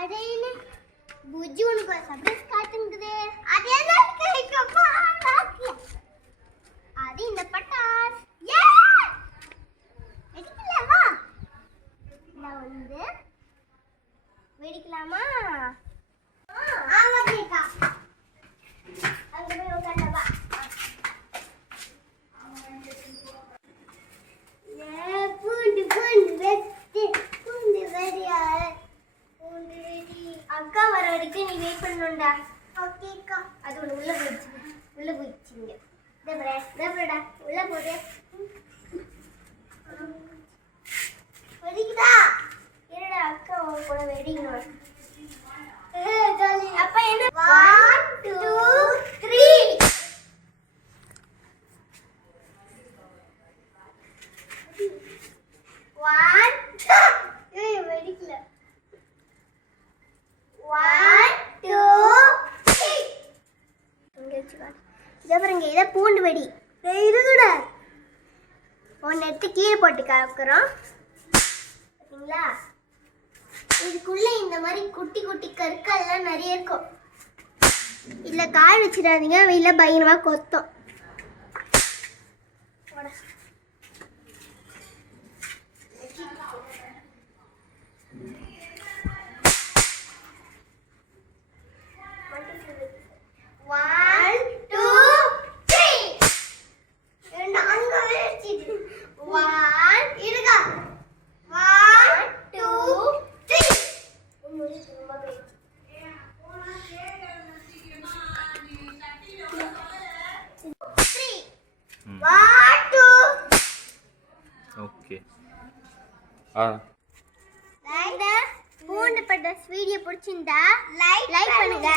அடேனே புஜ்ஜி உனக்கு சர்ப்ரைஸ் காட்டுங்குதே. அது என்ன கேக்கப்பா ராக்கியா. அது இந்த பட்டாஸ். ஏ! வெடிக்கலாமா? நான் வந்து வெடிக்கலாமா? ஆமா கேக்கா. அங்க போய் உட்கார்ந்து வா. ஏ பூண்டு பூண்டு வெட்டி பூண்டு வெடியா. பூண்டு வெடி. அக்கா வர வரைக்கும் நீ வெயிட் பண்ணணும்டா. ஓகேக்கா. அது உள்ள போயிடுச்சுங்க. டேப்ரடா உள்ள போடு. வெடிக்குதா? இருடா அக்கா உன் கூட வெடிக்கணும். அப்ப என்ன 1 2 3 1 ஏய் வெடிக்கல. 1 2 3 இங்க வெச்சுடா. இத பாருங்க இத பூண்டு வெடி. இதுடா. ஒன்னு எடுத்து கீழே போட்டு காக்குறோம். பாத்தீங்களா? இதுக்குள்ள இந்த மாதிரி குட்டி குட்டி கற்கள்லாம் நிறைய இருக்கும். இல்ல கால் வச்சிடாதீங்க, இல்ல பயங்கரமா கொத்தும். ஓகே. இந்த பூண்டு பட்டாஸ் வீடியோ பிடிச்சிருந்தா லைக் பண்ணுங்க,